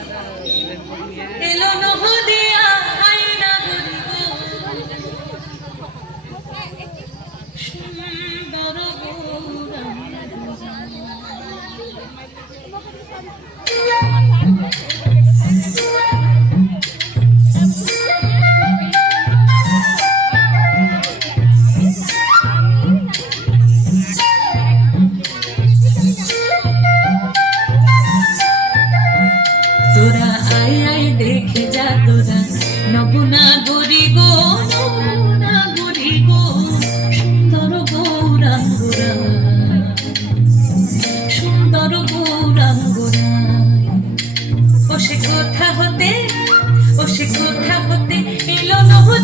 Yeah.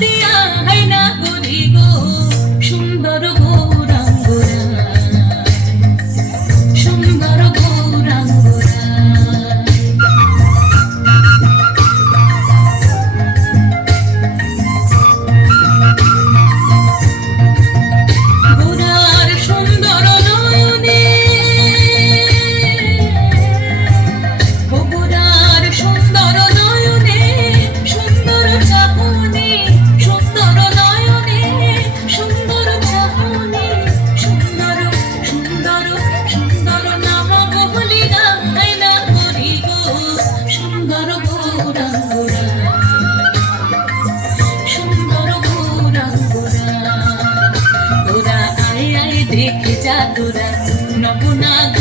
দিয়া दुरा न पुन्हा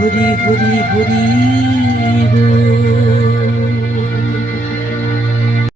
হরি হরি হরি হরি বল